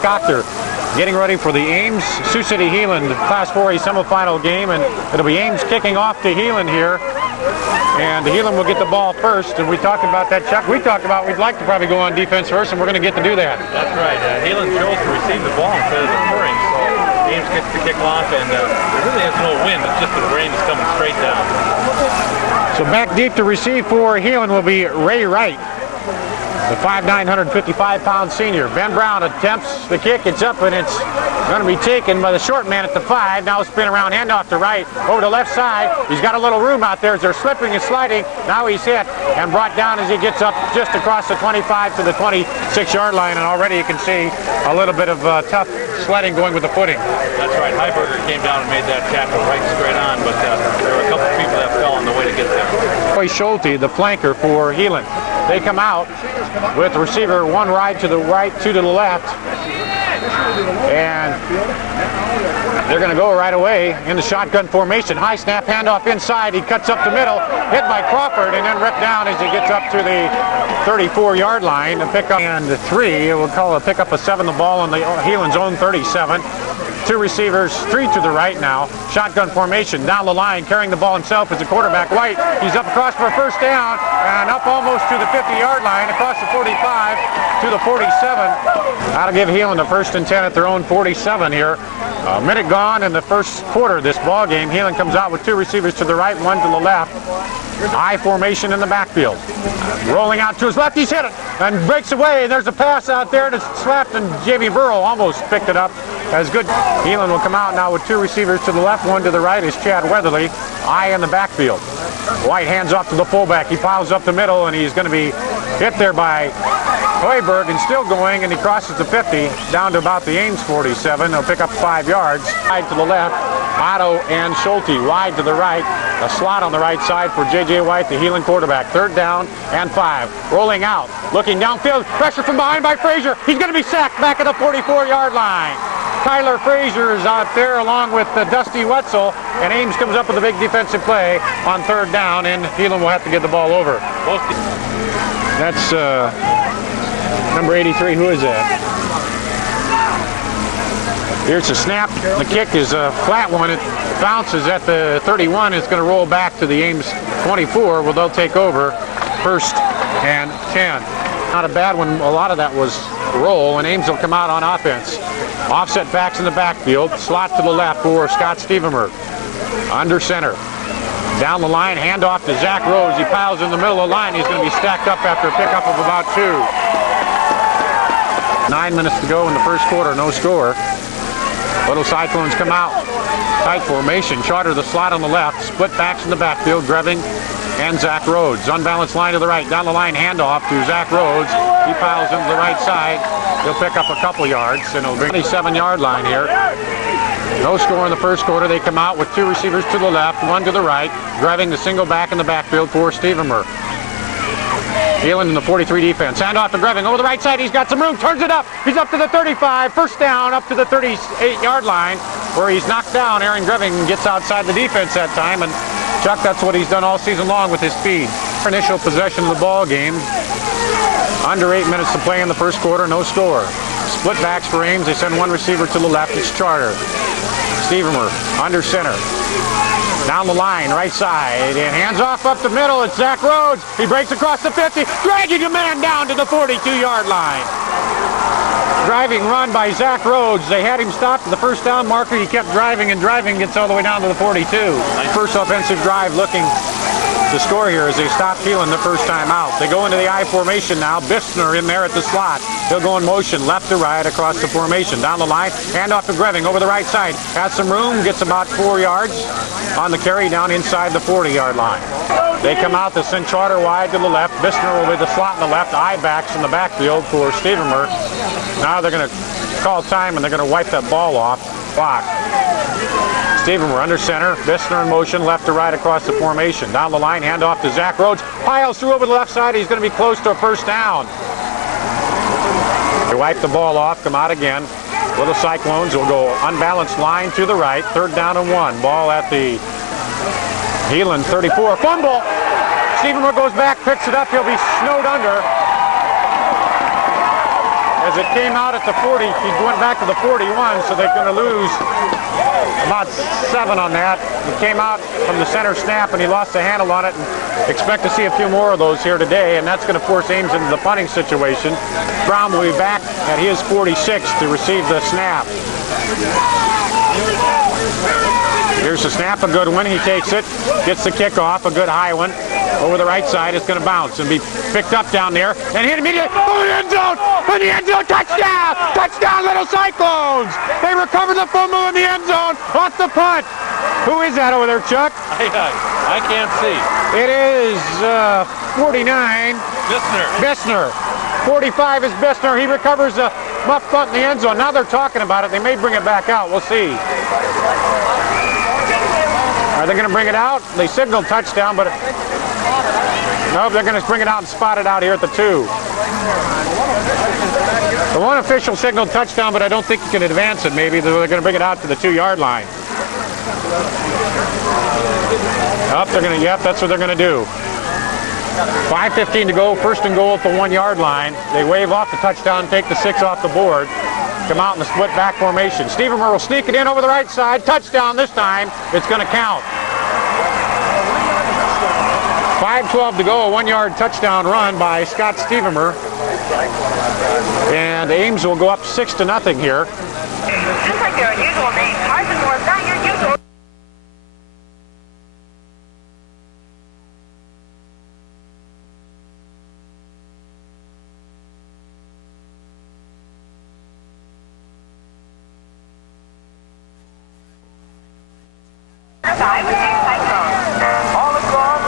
Chuck Octor getting ready for the Ames Sioux City Heelan Class 4A semifinal game, and it'll be Ames kicking off to Heelan here. And Heelan will get the ball first, and we talked about that, Chuck. We talked about we'd like to probably go on defense first, and we're going to get to do that. That's right. Heelan chose to receive the ball instead of deferring, so Ames gets the kickoff, and there really is no wind. It's just the rain is coming straight down. So back deep to receive for Heelan will be Ray Wright, the 5'9", 155-pound senior. Ben Brown attempts the kick. It's up, and it's going to be taken by the short man at the 5. Now spin around, handoff to Wright, over to left side. He's got a little room out there as they're slipping and sliding. Now he's hit and brought down as he gets up just across the 25 to the 26-yard line, and already you can see a little bit of tough sledding going with the footing. That's right. Heiberger came down and made that tackle right straight on, but there were a couple of people that fell on the way to get there. Roy Schulte, the flanker for Heelan. They come out with the receiver one right to the right, two to the left. And they're going to go right away in the shotgun formation. High snap, handoff inside. He cuts up the middle, hit by Crawford, and then ripped down as he gets up to the 34-yard line to pick up. And 3, we'll call a pick up a 7, the ball on the Heelan's own 37. Two receivers, 3 to the right now. Shotgun formation down the line, carrying the ball himself as the quarterback, White. He's up across for a first down and up almost to the 50-yard line, across the 45 to the 47. That'll give Heelan the 1st and 10 at their own 47 here. A minute gone in the first quarter of this ball game. Heelan comes out with 2 receivers to the right, 1 to the left. I formation in the backfield. Rolling out to his left, he's hit it and breaks away. There's a pass out there that's slapped, and Jamie Burrow almost picked it up as good. Heelan will come out now with 2 receivers to the left, 1 to the right is Chad Weatherly. I in the backfield. White hands off to the fullback. He fouls up the middle, and he's going to be hit there by Hoiberg, and still going, and he crosses the 50 down to about the Ames 47. He'll pick up 5 yards. Wide to the left, Otto and Schulte. Wide to the right, a slot on the right side for J.J. White, the Heelan quarterback. 3rd down and 5. Rolling out, looking downfield, pressure from behind by Frazier. He's going to be sacked back at the 44-yard line. Tyler Frazier is out there along with Dusty Wetzel, and Ames comes up with a big defensive play on 3rd down, and Heelan will have to get the ball over. That's number 83. Who is that? Here's a snap. The kick is a flat one. It bounces at the 31. It's going to roll back to the Ames 24. Well, they'll take over 1st and 10. Not a bad one. A lot of that was roll, and Ames will come out on offense. Offset backs in the backfield. Slot to the left for Scott Stevenberg. Under center. Down the line, handoff to Zach Rhodes. He piles in the middle of the line. He's going to be stacked up after a pickup of about 2. 9 minutes to go in the first quarter, no score. Little Cyclones come out. Tight formation. Charter the slot on the left. Split backs in the backfield. Greving and Zach Rhodes. Unbalanced line to the right. Down the line, handoff to Zach Rhodes. He piles into the right side. He'll pick up a couple yards, and it'll bring 27-yard line here. No score in the first quarter. They come out with 2 receivers to the left, 1 to the right. Greving the single back in the backfield for Stevenberg. Heelan in the 43 defense. Handoff to Greving over the right side. He's got some room. Turns it up. He's up to the 35. 1st down up to the 38-yard line, where he's knocked down. Aaron Greving gets outside the defense that time, and Chuck, that's what he's done all season long with his speed. Initial possession of the ball game. Under 8 minutes to play in the first quarter. No score. Split backs for Ames. They send 1 receiver to the left. It's Charter. Stevenberg under center. Down the line, right side, and hands off up the middle. It's Zach Rhodes. He breaks across the 50, dragging a man down to the 42-yard line. Driving run by Zach Rhodes. They had him stopped at the 1st down marker. He kept driving and driving, gets all the way down to the 42. First offensive drive looking to score here as they stop Heelan the first time out. They go into the I formation now. Bissner in there at the slot. He'll go in motion left to right across the formation. Down the line, hand off to Greving over the right side. Has some room, gets about 4 yards on the carry down inside the 40-yard line. They come out to send Charter wide to the left. Bissner will be the slot in the left. I backs in the backfield for Stevenberg. Now they're going to call time, and they're going to wipe that ball off. Clock. Stevenberg under center. Bissner in motion left to right across the formation. Down the line, handoff to Zach Rhodes. Piles through over the left side. He's going to be close to a 1st down. They wipe the ball off, come out again. Little Cyclones will go unbalanced line to the right. 3rd down and 1. Ball at the Heelan 34. Fumble. Stevenberg goes back, picks it up. He'll be snowed under. as it came out at the 40. He went back to the 41, so they're going to lose about 7 on that. He came out from the center snap and he lost the handle on it, and expect to see a few more of those here today, and that's going to force Ames into the punting situation. Brown will be back at his 46 to receive the snap. Here's the snap, a good one. He takes it, gets the kickoff, a good high one. Over the right side, it's going to bounce and be picked up down there and hit immediately. Oh, the end zone! In the end zone, touchdown! Touchdown, Little Cyclones! They recovered the fumble in the end zone off the punt. Who is that over there, Chuck? I can't see. It is 49. Bessner. 45 is Bessner. He recovers a muff punt in the end zone. Now they're talking about it. They may bring it back out. We'll see. Are they going to bring it out? They signaled touchdown, but nope, they're going to bring it out and spot it out here at the 2. The one official signaled touchdown, but I don't think you can advance it. Maybe they're going to bring it out to the 2-yard line. Up, they're going to. Yep, that's what they're going to do. 5:15 to go. First and goal at the 1-yard line. They wave off the touchdown, take the 6 off the board. Come out in the split back formation. Stevenmer will sneak it in over the right side. Touchdown this time. It's going to count. 5:12 to go. A 1-yard touchdown run by Scott Stevenmer. And Ames will go up 6-0 here. Just like your unusual name, Carson was not your usual. I would say Cyclones. All across.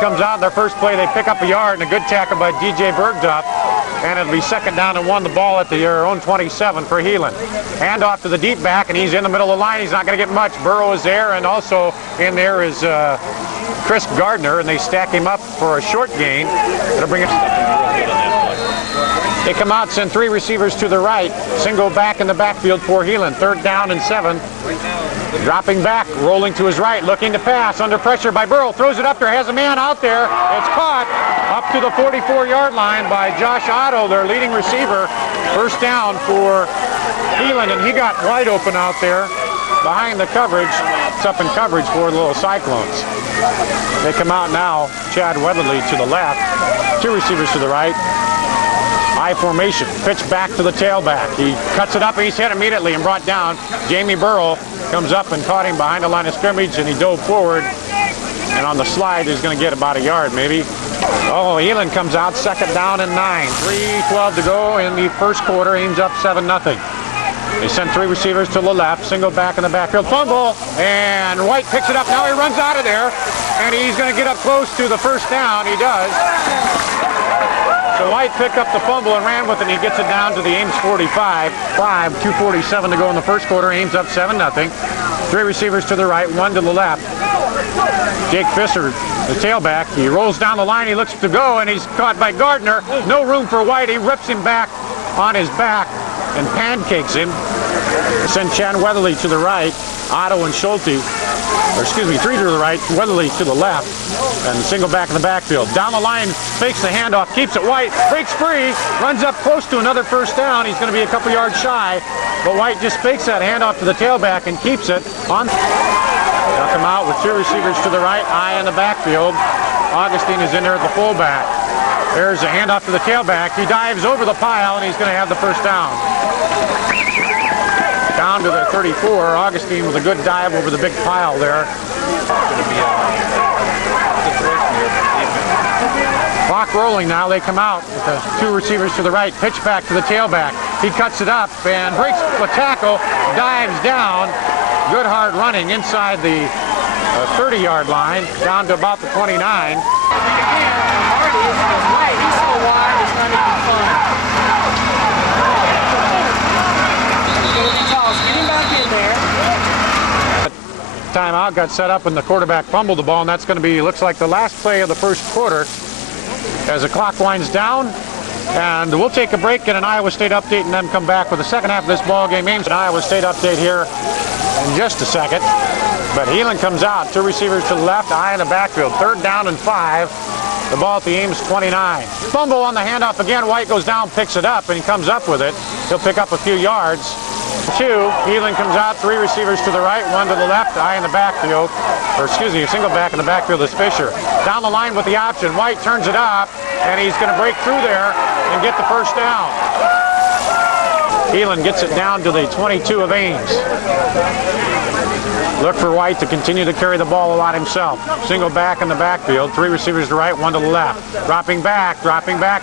Comes out in their first play. They pick up a yard and a good tackle by DJ Bergdorf, and it'll be 2nd down and 1. The ball at their own 27 for Heelan. Hand off to the deep back, and he's in the middle of the line. He's not going to get much. Burrow is there, and also in there is Chris Gardner, and they stack him up for a short gain. It'll bring it. They come out, send 3 receivers to the right. Single back in the backfield for Heelan. 3rd down and 7. Dropping back, rolling to his right, looking to pass, under pressure by Burrow, throws it up there, has a man out there, it's caught up to the 44-yard line by Josh Otto, their leading receiver. 1st down for Heelan, and he got wide open out there behind the coverage. It's up in coverage for the Little Cyclones. They come out now, Chad Weatherly to the left, 2 receivers to the right. I formation, pitch back to the tailback. He cuts it up and he's hit immediately and brought down. Jamie Burrow comes up and caught him behind the line of scrimmage, and he dove forward. And on the slide, he's going to get about a yard maybe. Oh, Heelan comes out, 2nd down and 9. 3:12 to go in the first quarter. Ames up 7-0. They send 3 receivers to the left, single back in the backfield. Fumble, and White picks it up. Now he runs out of there, and he's going to get up close to the 1st down. He does. So White picked up the fumble and ran with it, and he gets it down to the Ames 45. 2:47 to go in the first quarter. Ames up 7-0. 3 receivers to the right, 1 to the left. Jake Fisser, the tailback, he rolls down the line, he looks to go, and he's caught by Gardner. No room for White. He rips him back on his back and pancakes him. They send Chad Weatherly to the right, Otto and Schulte, or excuse me, 3 to the right, Weatherly to the left, and single back in the backfield. Down the line, fakes the handoff, keeps it. White breaks free, runs up close to another 1st down. He's going to be a couple yards shy, but White just fakes that handoff to the tailback and keeps it on. They'll come out with 2 receivers to the right, eye in the backfield. Augustine is in there at the fullback. There's a handoff to the tailback. He dives over the pile, and he's going to have the 1st down. Down to the 34. Augustine with a good dive over the big pile there. Clock rolling now. They come out with the 2 receivers to the right. Pitch back to the tailback. He cuts it up and breaks the tackle. Dives down. Good hard running inside the 30-yard line. Down to about the 29. He's so wide, it's not even fun. Get him back in there. timeout got set up and the quarterback fumbled the ball, and that's going to be, looks like, the last play of the first quarter as the clock winds down. And we'll take a break, get an Iowa State update, and then come back with the second half of this ball game. Ames, an Iowa State update here in just a second. But Heelan comes out, 2 receivers to the left, eye in the backfield. 3rd down and 5. The ball at the Ames 29. Fumble on the handoff again. White goes down, picks it up, and he comes up with it. He'll pick up a few yards. 2. Heelan comes out, 3 receivers to the right, 1 to the left, eye in the backfield. Or excuse me, single back in the backfield is Fisher. Down the line with the option. White turns it up, and he's going to break through there and get the first down. Heelan gets it down to the 22 of Ames. Look for White to continue to carry the ball a lot himself. Single back in the backfield, 3 receivers to the right, 1 to the left. Dropping back,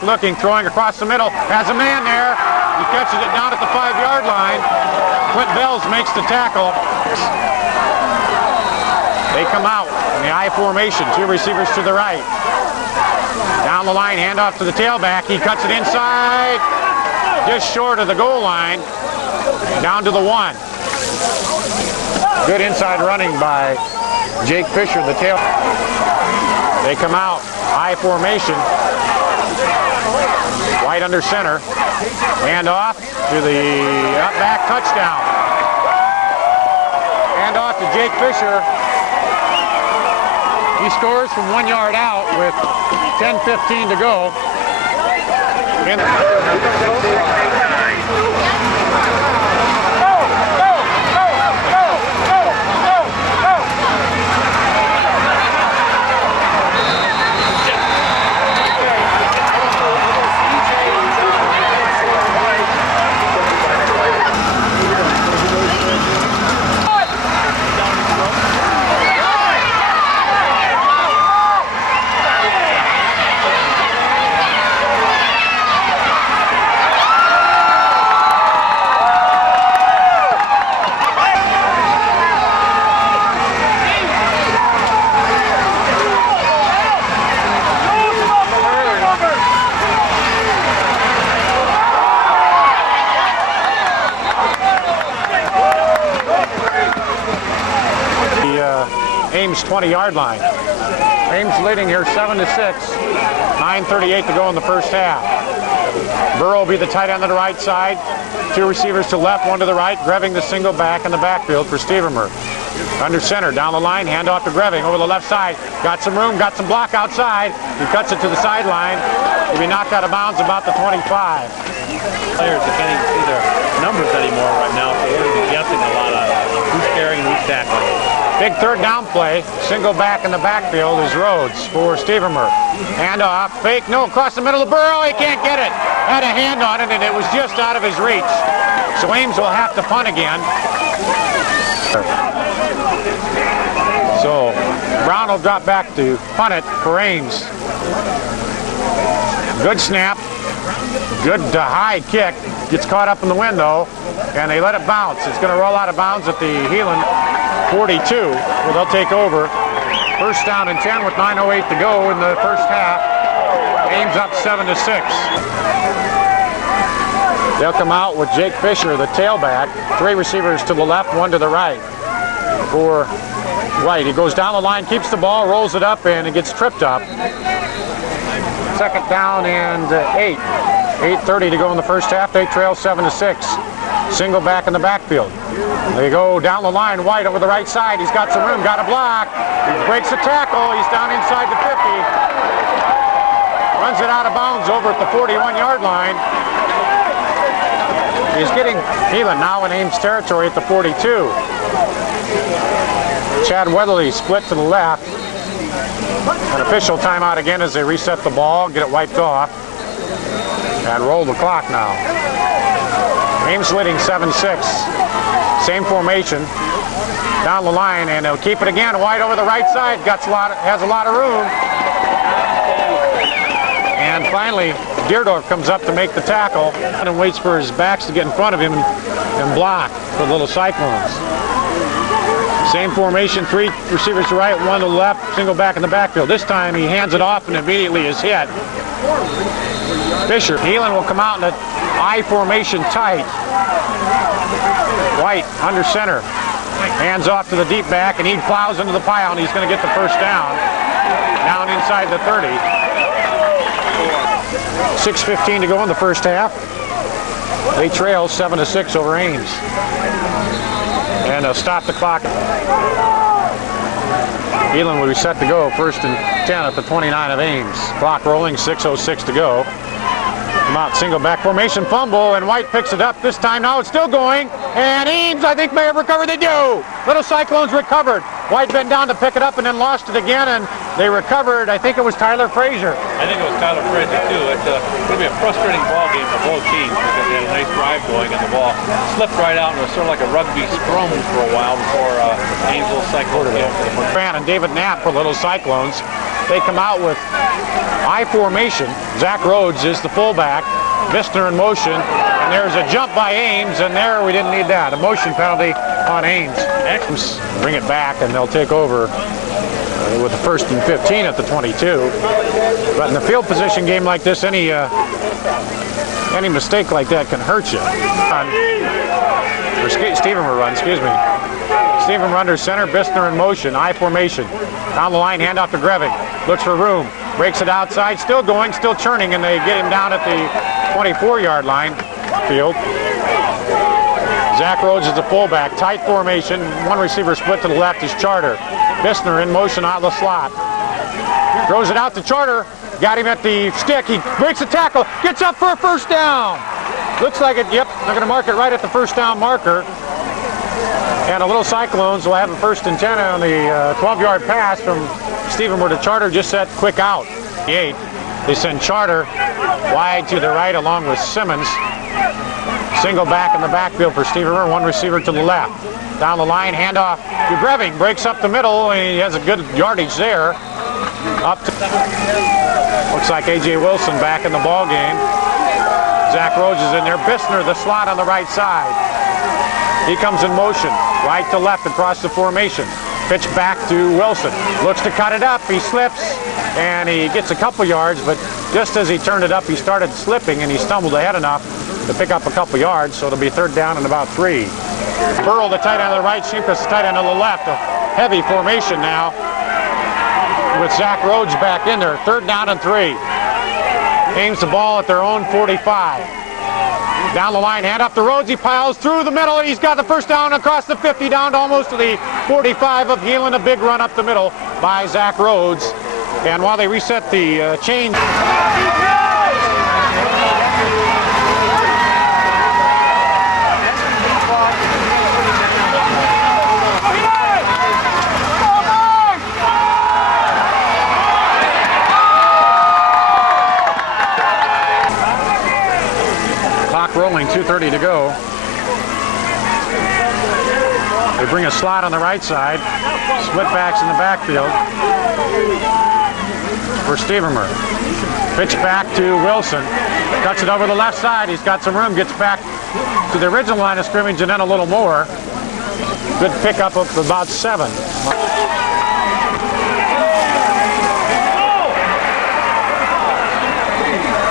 looking, throwing across the middle. Has a man there. He catches it down at the 5-yard line. Clint Bells makes the tackle. They come out in the I formation, 2 receivers to the right. Down the line, handoff to the tailback. He cuts it inside, just short of the goal line. Down to the 1. Good inside running by Jake Fisher, the tail. They come out, I formation. White under center. Hand off to the up back, touchdown. Hand off to Jake Fisher. He scores from 1 yard out with 10:15 to go. Ames 20-yard line. Ames leading here 7-6. 9:38 to go in the first half. Burrow will be the tight end on the right side. 2 receivers to left, 1 to the right. Greving the single back in the backfield for Stevermer. Under center, down the line, handoff to Greving over the left side. Got some room, got some block outside. He cuts it to the sideline. He'll be knocked out of bounds about the 25. Players that can't even see their numbers anymore right now, so we're going to be guessing a lot of who's carrying and who's tackling. Big 3rd down play. Single back in the backfield is Rhodes for Stevermer. Handoff, fake, no, across the middle of Burrow. He can't get it. Had a hand on it, and it was just out of his reach. So Ames will have to punt again. So Brown will drop back to punt it for Ames. Good snap. Good high kick. Gets caught up in the wind, though, and they let it bounce. It's going to roll out of bounds at the Heelan 42, where they'll take over. First down and 10 with 9:08 to go in the first half. Ames up 7-6. They'll come out with Jake Fisher, the tailback. 3 receivers to the left, 1 to the right for White. He goes down the line, keeps the ball, rolls it up, and it gets tripped up. 2nd down and 8. 8:30 to go in the first half. They trail 7-6. Single back in the backfield. They go down the line. White over the right side. He's got some room. Got a block. He breaks the tackle. He's down inside the 50. Runs it out of bounds over at the 41-yard line. He's getting Heelan now in Ames territory at the 42. Chad Weatherly split to the left. An official timeout again as they reset the ball, get it wiped off, and roll the clock now. Ames leading 7-6. Same formation. Down the line, and they'll keep it again. White over the right side, has a lot of room. And finally, Deerdorf comes up to make the tackle and waits for his backs to get in front of him and block for the little Cyclones. Same formation, 3 receivers to right, 1 to the left, single back in the backfield. This time he hands it off and immediately is hit. Fisher. Heelan will come out in the I formation tight. White under center. Hands off to the deep back, and he plows into the pile, and he's going to get the first down. Down inside the 30. 6:15 to go in the first half. They trail 7-6 over Ames. And they'll stop the clock. Heelan will be set to go, 1st and 10 at the 29 of Ames. Clock rolling, 6:06 to go. Come out, single back formation, fumble, and White picks it up this time. Now it's still going, and Ames, I think, may have recovered. They do. Little Cyclones recovered. White bent down to pick it up and then lost it again, and they recovered. I think it was Tyler Frazier. I think it was Tyler Frazier, too. It's going to be a frustrating ball game for both teams because they had a nice drive going, and the ball slipped right out, and it was sort of like a rugby scrum for a while before Ames Little Cyclones came for the first. And David Knapp for Little Cyclones. They come out with I formation. Zach Rhodes is the fullback. Vistner in motion, and there's a jump by Ames, and there we didn't need that. A motion penalty on Ames. Ames bring it back, and they'll take over with the 1st and 15 at the 22. But in the field position game like this, any mistake like that can hurt you. Stephen will run, excuse me. Stephen under center, Vistner in motion, I formation. Down the line, hand off to Greving. Looks for room, breaks it outside, still going, still churning, and they get him down at the 24-yard line field. Zach Rhodes is the fullback, tight formation. One receiver split to the left is Charter. Vistner in motion out of the slot. Throws it out to Charter, got him at the stick. He breaks the tackle, gets up for a first down. Looks like it, yep, they're going to mark it right at the first down marker. And the Little Cyclones will have a 1st and 10 on the 12-yard pass from Stephen where the Charter just set quick out. 8. They send Charter wide to the right along with Simmons. Single back in the backfield for Stephen, one receiver to the left. Down the line, handoff to Greving, breaks up the middle, and he has a good yardage there. Up to, looks like A.J. Wilson back in the ball game. Zach Rhodes is in there. Vistner, the slot on the right side. He comes in motion, right to left across the formation. Pitch back to Wilson. Looks to cut it up. He slips, and he gets a couple yards, but just as he turned it up, he started slipping, and he stumbled ahead enough to pick up a couple yards, so it'll be 3rd down and about 3. Burrow, the tight end on the right, Sheepus, the tight end on the left. A heavy formation now with Zach Rhodes back in there. 3rd down and 3. Aims the ball at their own 45. Down the line, hand up to Rhodes. He piles through the middle. He's got the first down across the 50, down to almost to the 45 of Heelan. A big run up the middle by Zach Rhodes. And while they reset the chain. Rolling, 2:30 to go. They bring a slot on the right side. Split backs in the backfield for Stevermer. Pitch back to Wilson. Cuts it over the left side. He's got some room. Gets back to the original line of scrimmage and then a little more. Good pickup of about 7.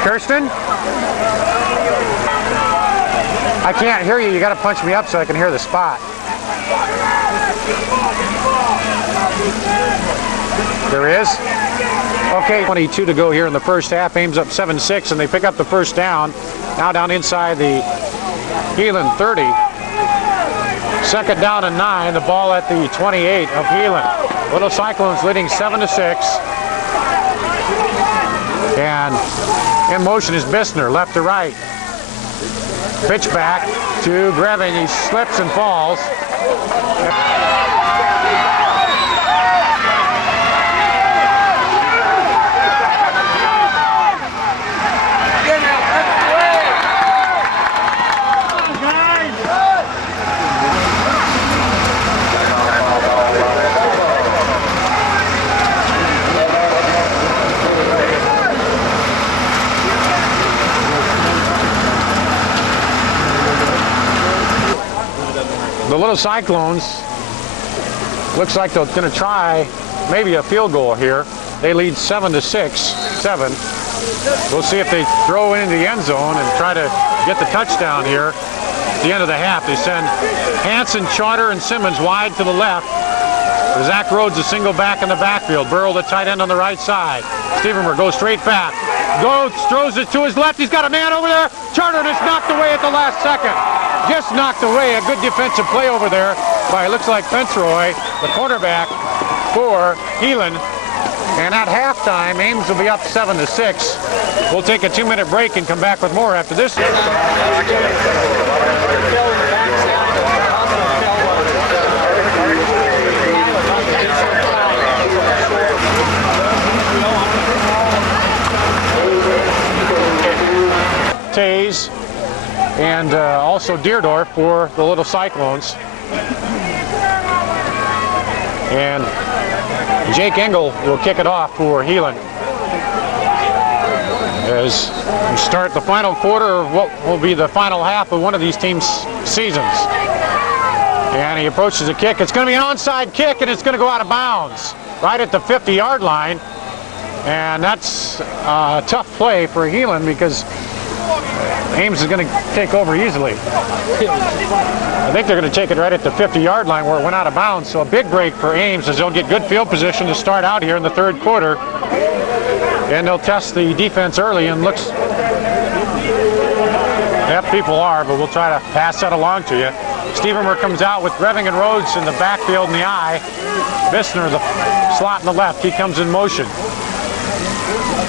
Kirsten? I can't hear you. You got to punch me up so I can hear the spot. There is? Okay, 22 to go here in the first half. Ames up 7-6, and they pick up the first down. Now down inside the Heelan 30. 2nd down and 9. The ball at the 28 of Heelan. Little Cyclones leading 7-6. And in motion is Vistner, left to right. Pitch back to Greving. He slips and falls. The Little Cyclones, looks like they're going to try maybe a field goal here. They lead 7-6, 7. We'll see if they throw into the end zone and try to get the touchdown here. at the end of the half. They send Hanson, Charter, and Simmons wide to the left. Zach Rhodes a single back in the backfield. Burrow the tight end on the right side. Stevenmer goes straight back. Goes, throws it to his left. He's got a man over there. Charter is knocked away at the last second. Just knocked away. A good defensive play over there by, it looks like, Fenceroy, the quarterback for Heelan. And at halftime, Ames will be up 7-6. We'll take a 2-minute break and come back with more after this. Tays and also Deerdorf for the little Cyclones. And Jake Engel will kick it off for Heelan as we start the final quarter of what will be the final half of one of these teams' seasons. And he approaches the kick. It's going to be an onside kick, and it's going to go out of bounds right at the 50-yard line. And that's a tough play for Heelan because Ames is going to take over easily. I think they're going to take it right at the 50-yard line where it went out of bounds. So a big break for Ames as they'll get good field position to start out here in the third quarter. And they'll test the defense early and looks... Yep, people are, but we'll try to pass that along to you. Stevenmer comes out with Greving and Rhodes in the backfield in the eye. Bissner, the slot in the left. He comes in motion.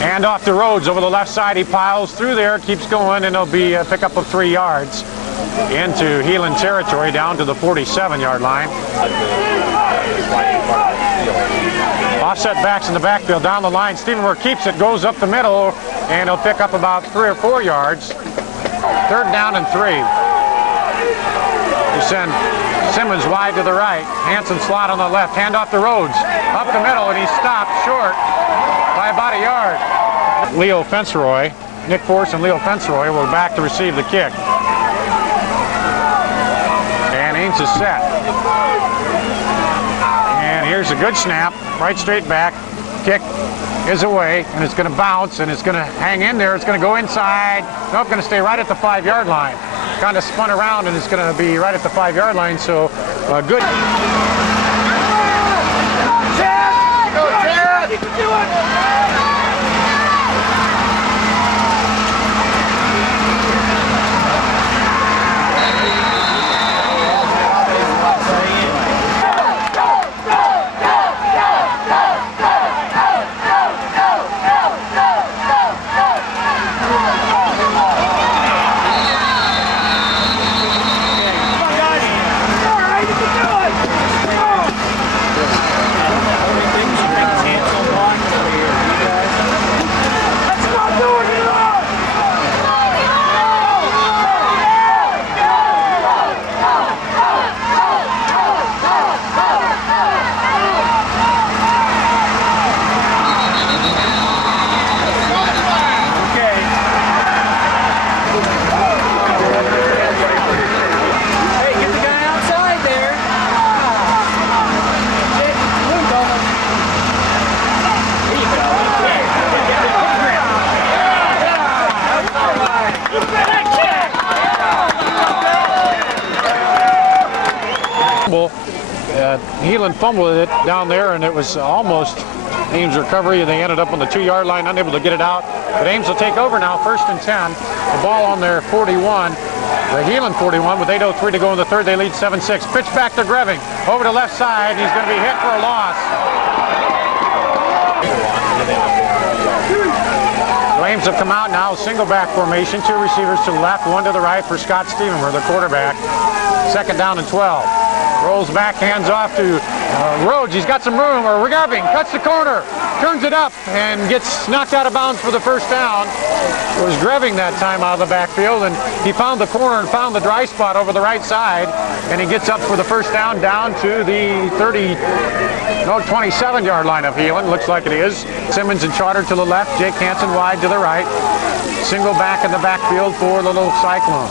And off to Rhodes over the left side. He piles through there, keeps going, and it'll be a pickup of 3 yards into Heelan territory down to the 47-yard line. Offset backs in the backfield down the line. Stevenmer keeps it, goes up the middle, and he'll pick up about 3 or 4 yards. Third down and 3. You send Simmons wide to the right. Hanson slot on the left. Hand off to Rhodes. Up the middle, and he stopped short by about a yard. Leo Fenceroy, Nick Force and Leo Fenceroy will back to receive the kick. And Ames is set. And here's a good snap, right straight back. Kick is away, and it's going to bounce, and it's going to hang in there. It's going to go inside. Nope, going to stay right at the 5-yard line. Kind of spun around, and it's going to be right at the 5-yard line, so good. Go, Chad! You can do it! Heelan fumbled it down there, and it was almost Ames' recovery, and they ended up on the 2-yard line, unable to get it out. But Ames will take over now, 1st and 10. The ball on their 41. The Heelan 41 with 8:03 to go in the third. They lead 7-6. Pitch back to Greving. Over to left side. He's going to be hit for a loss. So Ames have come out now, single back formation. 2 receivers to the left, 1 to the right for Scott Stevenmer, the quarterback. 2nd down and 12. Rolls back, hands off to Rhodes. He's got some room, or Greving cuts the corner, turns it up, and gets knocked out of bounds for the first down. It was Greving that time out of the backfield, and he found the corner and found the dry spot over the right side, and he gets up for the first down to the 27-yard line of Heelan. Looks like it is. Simmons and Charter to the left, Jake Hanson wide to the right. Single back in the backfield for the little Cyclones.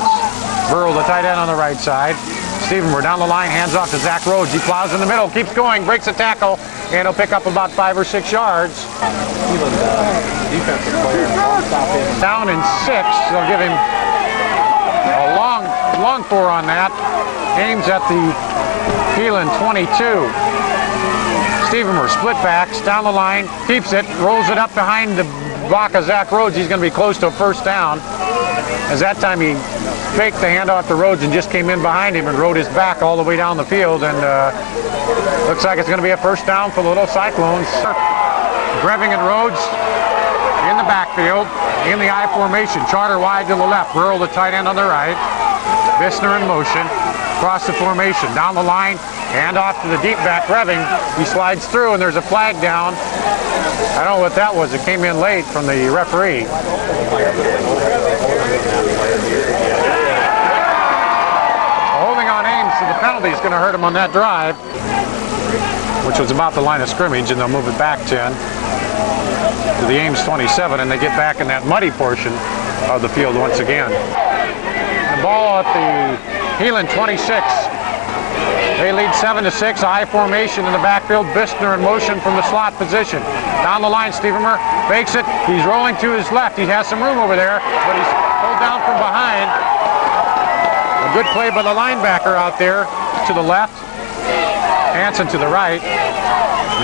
Burrow, the tight end, on the right side. Stevenmer down the line, hands off to Zach Rhodes. He plows in the middle, keeps going, breaks a tackle, and he'll pick up about 5 or 6 yards. Down and 6. They'll give him a long long for on that. Ames at the Heelan 22. Stevenmer split backs down the line, keeps it, rolls it up behind the block of Zach Rhodes. He's going to be close to a first down. As that time he faked the handoff to Rhodes and just came in behind him and rode his back all the way down the field, and looks like it's going to be a first down for the Little Cyclones. Greving and Rhodes in the backfield, in the I formation. Charter wide to the left, Burrow the tight end on the right. Bissner in motion, across the formation, down the line, and off to the deep back, Greving. He slides through, and there's a flag down. I don't know what that was. It came in late from the referee. Holding on Ames, so the penalty is going to hurt him on that drive, which was about the line of scrimmage, and they'll move it back 10 to the Ames 27, and they get back in that muddy portion of the field once again. The ball at the Heelan 26. They lead 7-6. I formation in the backfield. Bissner in motion from the slot position. Down the line, Stevenmer fakes it. He's rolling to his left. He has some room over there, but he's pulled down from behind. A good play by the linebacker out there to the left. Hansen to the right.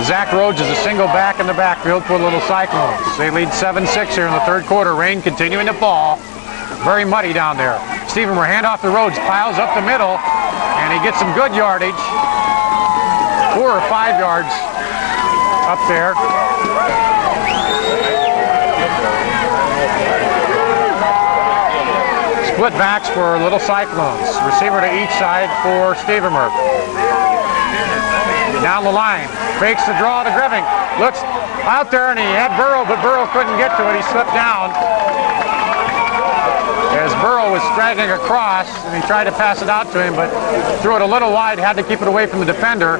Zach Rhodes is a single back in the backfield for the Little Cyclones. They lead 7-6 here in the third quarter. Rain continuing to fall. Very muddy down there. Stevenmer handoff to Rhodes, piles up the middle, and he gets some good yardage. 4 or 5 yards up there. Split backs for Little Cyclones. Receiver to each side for Stevenmer. Down the line, fakes the draw to Greving. Looks out there, and he had Burrow, but Burrow couldn't get to it. He slipped down. As Burrow was dragging across, and he tried to pass it out to him, but threw it a little wide, had to keep it away from the defender.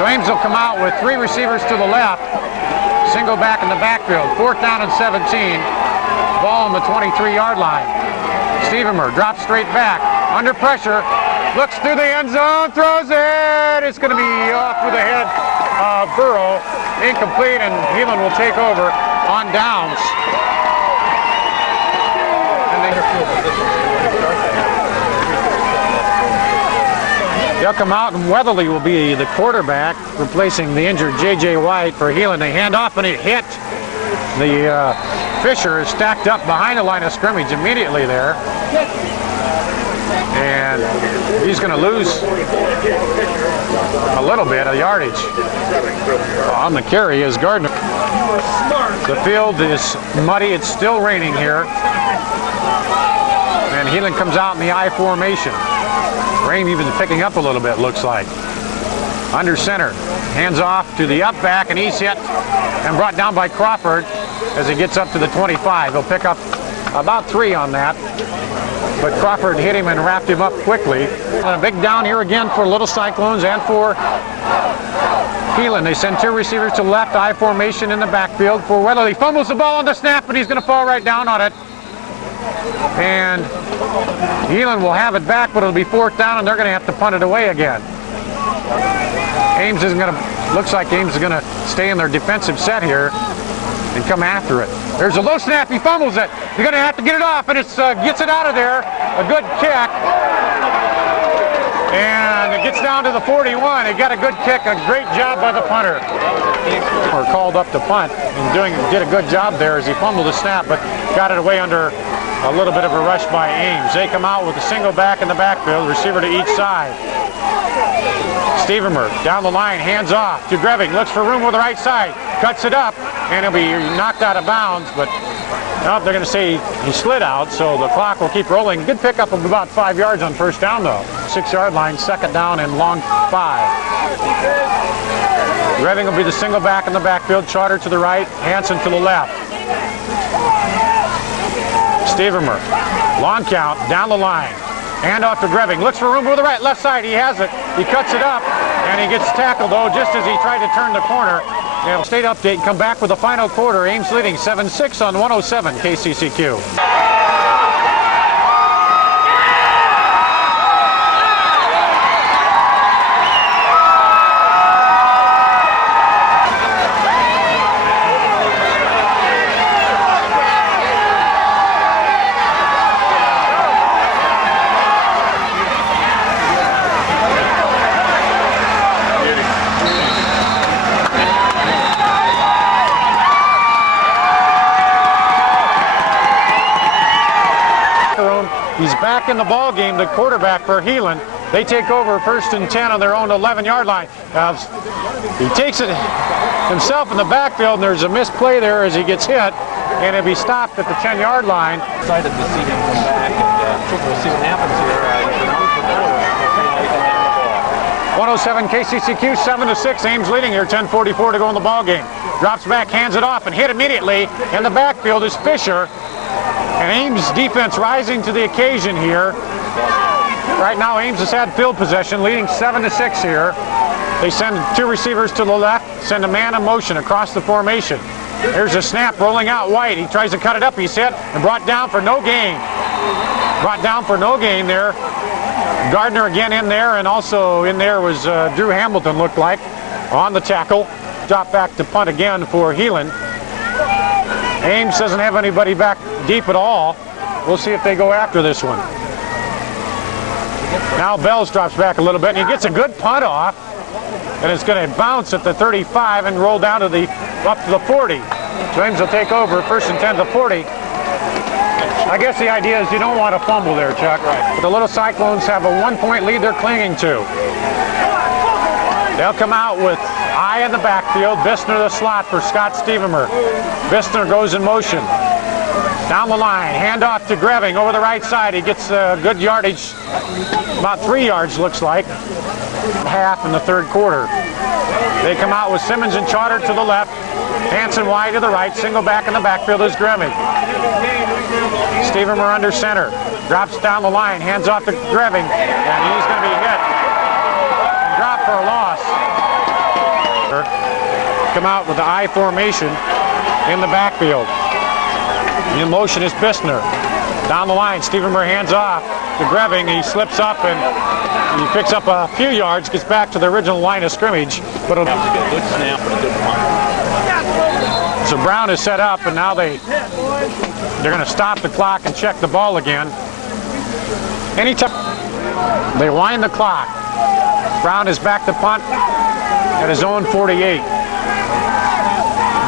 So Ames will come out with 3 receivers to the left, single back in the backfield. 4th down and 17. Ball on the 23-yard line. Stevenmer drops straight back, under pressure, looks through the end zone, throws it. It's going to be off with the head of Burrow, incomplete, and Heelan will take over on downs. They'll come out, and Weatherly will be the quarterback, replacing the injured J.J. White for Heelan. They hand off, and it hit. The Fisher is stacked up behind the line of scrimmage immediately there. And he's going to lose a little bit of yardage. On the carry is Gardner. The field is muddy. It's still raining here. And Heelan comes out in the I formation. Rain even picking up a little bit, looks like. Under center. Hands off to the up back, and he's hit and brought down by Crawford as he gets up to the 25. He'll pick up about 3 on that. But Crawford hit him and wrapped him up quickly. And a big down here again for Little Cyclones and for Heelan. They send 2 receivers to left, I formation in the backfield for Weatherly. Fumbles the ball on the snap, but he's going to fall right down on it. And Heelan will have it back, but it'll be 4th down, and they're going to have to punt it away again. Ames isn't going to, looks like Ames is going to stay in their defensive set here and come after it. There's a low snap, he fumbles it. They're going to have to get it off, and it gets it out of there. A good kick. And it gets down to the 41. It got a good kick, a great job by the punter. Or called up to punt and did a good job there as he fumbled the snap, but got it away under a little bit of a rush by Ames. They come out with a single back in the backfield, receiver to each side. Stevenmer down the line, hands off to Greving, looks for room with the right side, cuts it up, and he'll be knocked out of bounds, but no, they're going to say he slid out, so the clock will keep rolling. Good pickup of about 5 yards on first down, though. 6-yard line, 2nd down and long 5. Greving will be the single back in the backfield, Charter to the right, Hansen to the left. Stevenmer, long count, down the line. Hand off to Greving, looks for room with the right, left side, he has it. He cuts it up, and he gets tackled, though, just as he tried to turn the corner. And state update and come back with the final quarter. Ames leading 7-6 on 107 KCCQ. back in the ball game, the quarterback for Heelan. They take over 1st and 10 on their own 11-yard line. He takes it himself in the backfield, and there's a misplay there as he gets hit, and he'll be stopped at the 10-yard line. Excited to see him come back, and we'll see what happens here. He's been out for the quarter. We'll see how he can handle the ball. 107 KCCQ, 7-6. Ames leading here, 10:44 to go in the ball game. Drops back, hands it off, and hit immediately. In the backfield is Fisher. And Ames defense rising to the occasion here. Right now, Ames has had field possession, leading 7-6 here. They send 2 receivers to the left, send a man in motion across the formation. Here's a snap rolling out White. He tries to cut it up. He's hit and brought down for no gain. Brought down for no gain there. Gardner again in there, and also in there was Drew Hamilton, looked like, on the tackle. Drop back to punt again for Heelan. Ames doesn't have anybody back deep at all. We'll see if they go after this one. Now Bells drops back a little bit, and he gets a good punt off. And it's going to bounce at the 35 and roll down to up to the 40. So Ames will take over, 1st and 10 to 40. I guess the idea is you don't want to fumble there, Chuck. Right. But the little Cyclones have a 1-point lead they're clinging to. They'll come out with I in the backfield, Bistner the slot for Scott Stevemer. Bistner goes in motion. Down the line, handoff to Greving over the right side. He gets good yardage, about 3 yards looks like. Half in the 3rd quarter. They come out with Simmons and Charter to the left, Hanson wide to the right, single back in the backfield is Greving. Stevemer under center, drops down the line, hands off to Greving, and he's going to be hit. Drop for a loss. Come out with the I formation in the backfield. In motion is Bistner. Down the line, Stevemer hands off to Greving. He slips up and he picks up a few yards, gets back to the original line of scrimmage. But That was a good snap and a good punt. so Brown is set up, and now they're going to stop the clock and check the ball again. Anytime they wind the clock, Brown is back to punt at his own 48.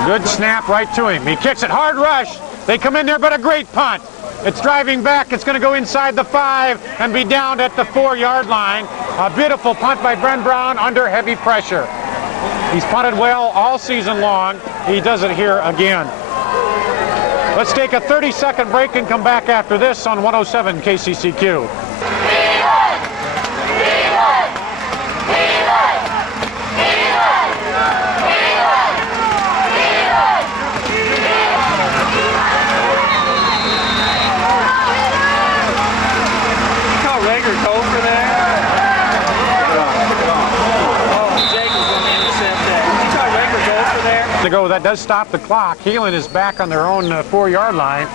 Good snap right to him. He kicks it, hard rush. They come in there, but a great punt. It's driving back. It's going to go inside the 5 and be down at the 4-yard line. A beautiful punt by Brent Brown under heavy pressure. He's punted well all season long. He does it here again. Let's take a 30-second break and come back after this on 107 KCCQ. To go, that does stop the clock. Heelan is back on their own 4-yard line.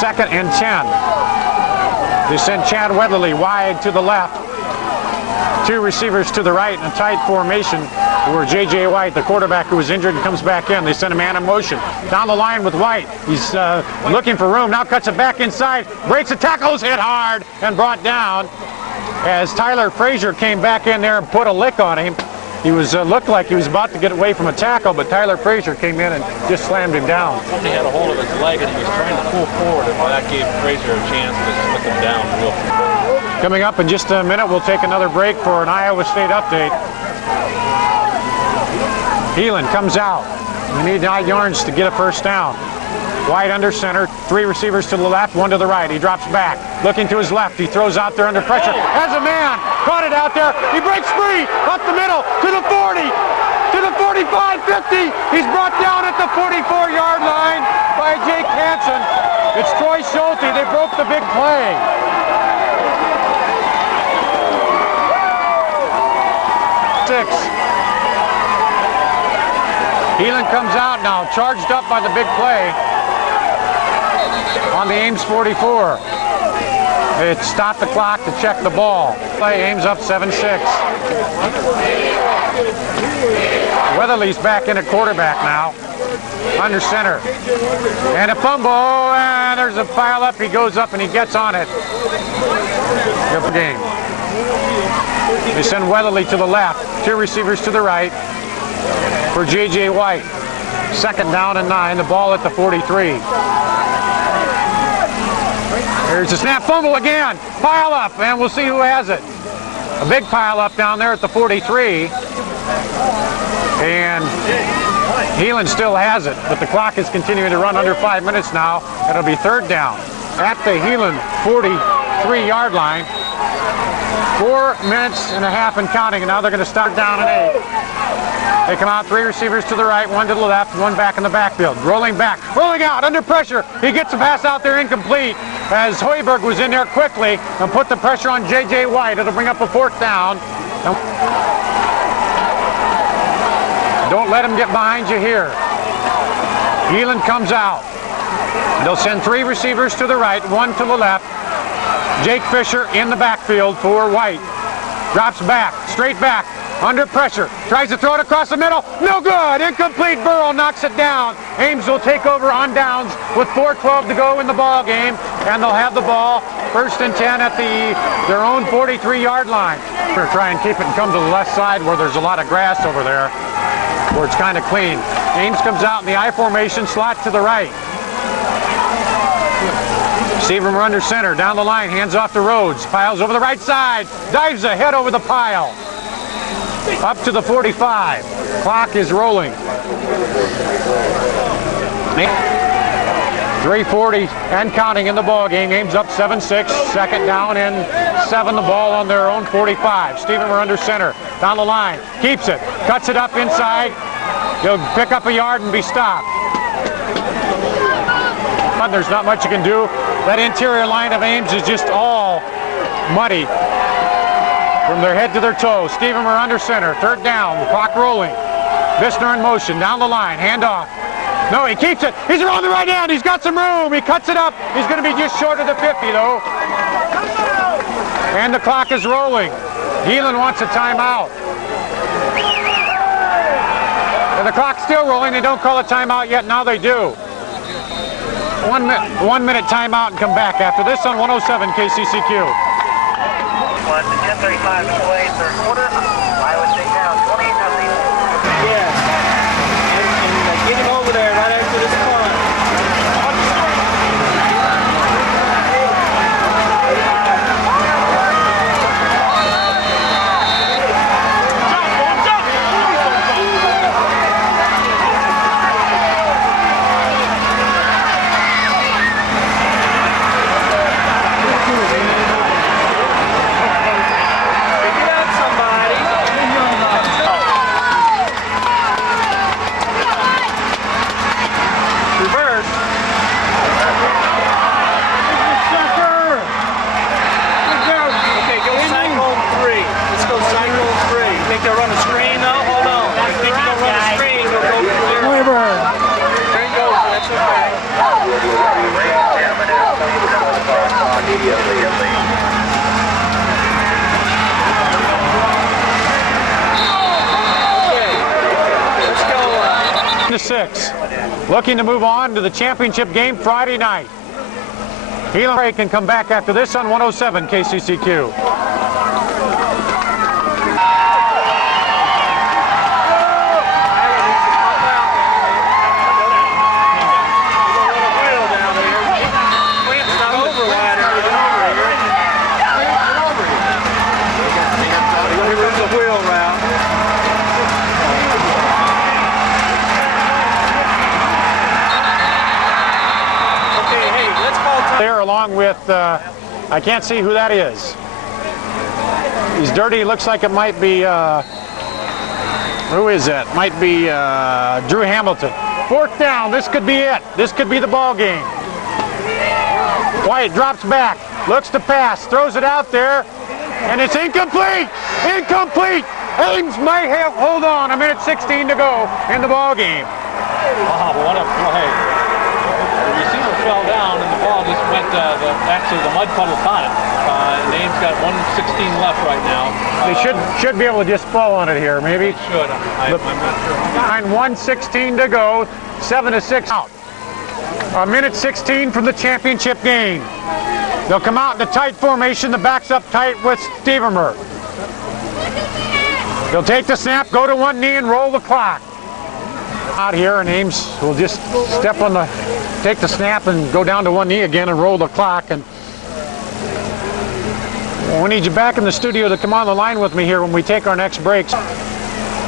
2nd and 10. They send Chad Weatherly wide to the left. 2 receivers to the right in a tight formation where J.J. White, the quarterback who was injured, comes back in. They send a man in motion. Down the line with White. He's looking for room. Now cuts it back inside. Breaks the tackles, hit hard, and brought down as Tyler Frazier came back in there and put a lick on him. He was looked like he was about to get away from a tackle, but Tyler Frazier came in and just slammed him down. Somebody had a hold of his leg and he was trying to pull forward, and that gave Frazier a chance to slip him down real quick. Coming up in just a minute, we'll take another break for an Iowa State update. Heelan comes out. We need 9 yards to get a first down. White under center, 3 receivers to the left, 1 to the right. He drops back, looking to his left. He throws out there under pressure. Has a man, caught it out there. He breaks free, up the middle, to the 40, to the 45, 50. He's brought down at the 44-yard line by Jake Hansen. It's Troy Schulte. They broke the big play. Six. Heelan comes out now, charged up by the big play on the Ames 44. It stopped the clock to check the ball. Play Ames up 7-6. Weatherly's back in at quarterback now, under center. And a fumble, and there's a pile up. He goes up and he gets on it. Good game. They send Weatherly to the left, 2 receivers to the right for J.J. White. 2nd down and 9, the ball at the 43. Here's the snap, fumble again. Pile up, and we'll see who has it. A big pile up down there at the 43. And Heelan still has it, but the clock is continuing to run under 5 minutes now. It'll be third down at the Heelan 43-yard line. 4 minutes and a half and counting, and now they're going to start down and 8. They come out, 3 receivers to the right, 1 to the left, 1 back in the backfield. Rolling back, rolling out, under pressure. He gets a pass out there incomplete as Hoiberg was in there quickly and put the pressure on J.J. White. It'll bring up a 4th down. Don't let him get behind you here. Heelan comes out. They'll send 3 receivers to the right, 1 to the left. Jake Fisher in the backfield for White. Drops back, straight back, under pressure. Tries to throw it across the middle. No good. Incomplete. Burrow knocks it down. Ames will take over on downs with 4:12 to go in the ball game, and they'll have the ball 1st and 10 at their own 43-yard line. We're going to try and keep it and come to the left side where there's a lot of grass over there, where it's kind of clean. Ames comes out in the I formation, slot to the right. Receiver under center, down the line, hands off to Rhodes, piles over the right side, dives ahead over the pile. Up to the 45. Clock is rolling. 3:40 and counting in the ball game. Ames up 7-6. 2nd down and 7. The ball on their own 45. Stevenmer under center, down the line, keeps it, cuts it up inside. He'll pick up a yard and be stopped. But there's not much you can do. That interior line of Ames is just all muddy from their head to their toes. Stevenmer under center, 3rd down, the clock rolling. Vissner in motion, down the line, handoff. No, he keeps it. He's around the right hand. He's got some room. He cuts it up. He's going to be just short of the 50, though. And the clock is rolling. Heelan wants a timeout. And the clock's still rolling. They don't call a timeout yet. Now they do. 1 minute timeout and come back after this on 107 KCCQ. 10:35 to play, 3rd quarter. Iowa State down 28-0. Yeah. And get him over there right after this punt. To 6. Looking to move on to the championship game Friday night. Heelan can come back after this on 107 KCCQ. With, I can't see who that is. He's dirty. Looks like it might be, who is that? Might be Drew Hamilton. 4th down. This could be it. This could be the ball game. White drops back, looks to pass, throws it out there, and it's incomplete. Incomplete. Ames might have, hold on, 1:16 to go in the ball game. Wow, what a play. The receiver fell down and the ball just went actually the mud puddle caught it. Ames got 1:16 left right now. They should be able to just fall on it here, maybe. Should. I'm not sure. Behind 1:16 to go, 7-6 out. 1:16 from the championship game. They'll come out in the tight formation. The back's up tight with Stevenmer. They'll take the snap, go to one knee, and roll the clock. Out here, and Ames will just step on take the snap and go down to one knee again and roll the clock. And We need you back in the studio to come on the line with me here when we take our next breaks.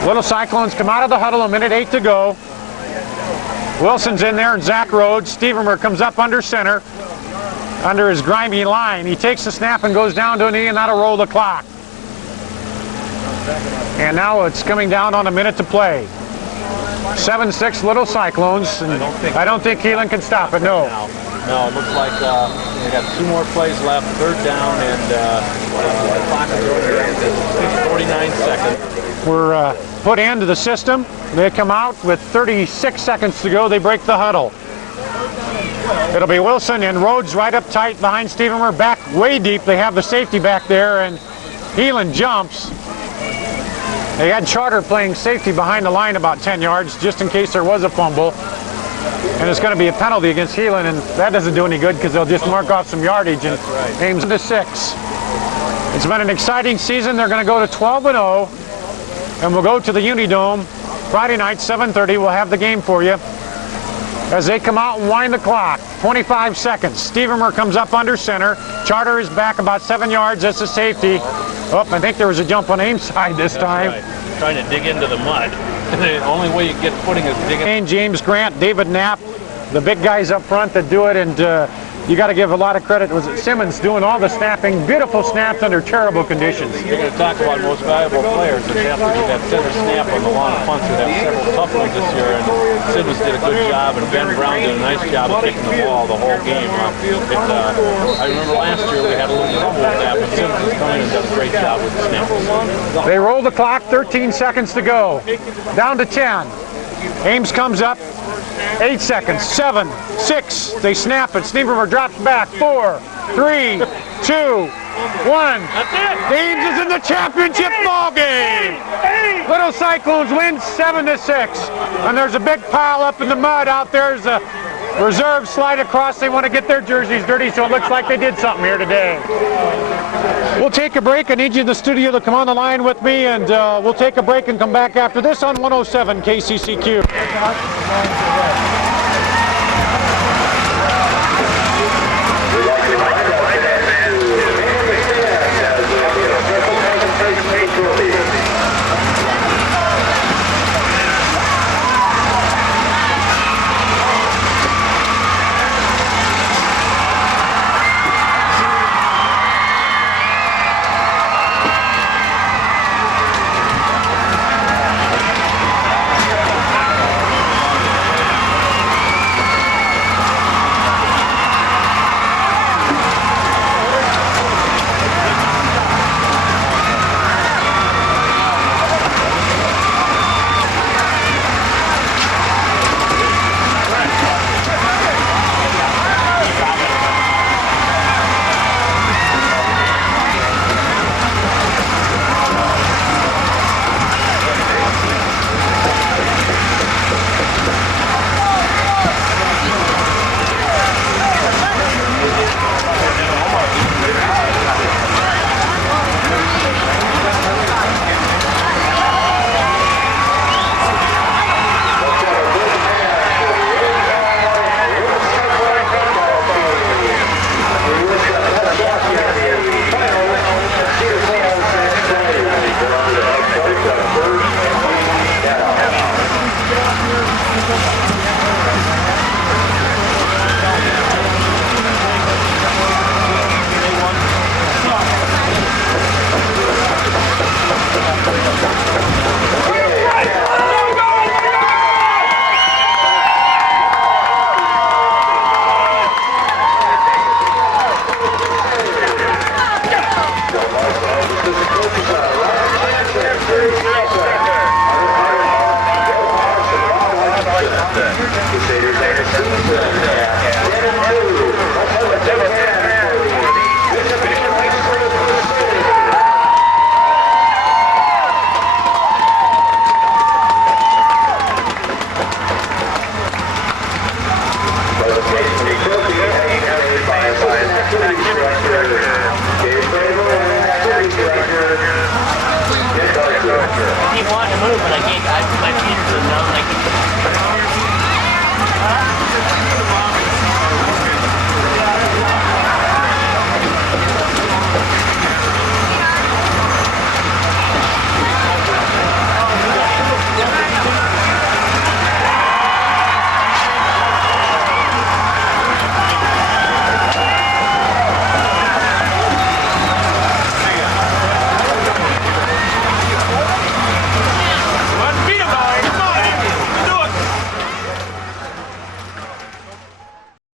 Little Cyclones come out of the huddle, 1:08 to go. Wilson's in there and Zach Rhodes. Stevermer comes up under center, under his grimy line. He takes the snap and goes down to a knee, and that'll roll the clock. And now it's coming down on a minute to play. 7-6 Little Cyclones, and I don't think Heelan can stop it, no. No, it looks like they got 2 more plays left, 3rd down, and the clock is over at 49 seconds. We're put into the system. They come out with 36 seconds to go. They break the huddle. It'll be Wilson and Rhodes right up tight behind Stevermer, back way deep. They have the safety back there, and Heelan jumps. They had Charter playing safety behind the line about 10 yards just in case there was a fumble. And it's going to be a penalty against Heelan, and that doesn't do any good because they'll just mark off some yardage. And Ames to 6. It's been an exciting season. They're going to go to 12-0, and we'll go to the Unidome Friday night, 7:30. We'll have the game for you as they come out and wind the clock. 25 seconds. Stevermer comes up under center. Charter is back about 7 yards. That's a safety. Oh, I think there was a jump on Ames' side this time. Right. Trying to dig into the mud. The only way you get footing is digging. James Grant, David Knapp, the big guys up front that do it, and you got to give a lot of credit. Was it Simmons doing all the snapping? Beautiful snaps under terrible conditions. You're going to talk about most valuable players. It's after that center snap on the long punts. We have several tough ones this year, and Simmons did a good job, and Ben Brown did a nice job of kicking the ball the whole game. I remember last year we had a little trouble with that, but Simmons has come in and done a great job with the snaps. They roll the clock, 13 seconds to go. Down to 10. Ames comes up, 8 seconds, 7, 6, they snap it. Stevermer drops back, 4, 3, 2, 1. Ames is in the championship ball game. Little Cyclones win 7-6. And there's a big pile up in the mud out there. There's a reserve slide across. They want to get their jerseys dirty, so it looks like they did something here today. We'll take a break. I need you in the studio to come on the line with me, and we'll take a break and come back after this on 107 KCCQ. Very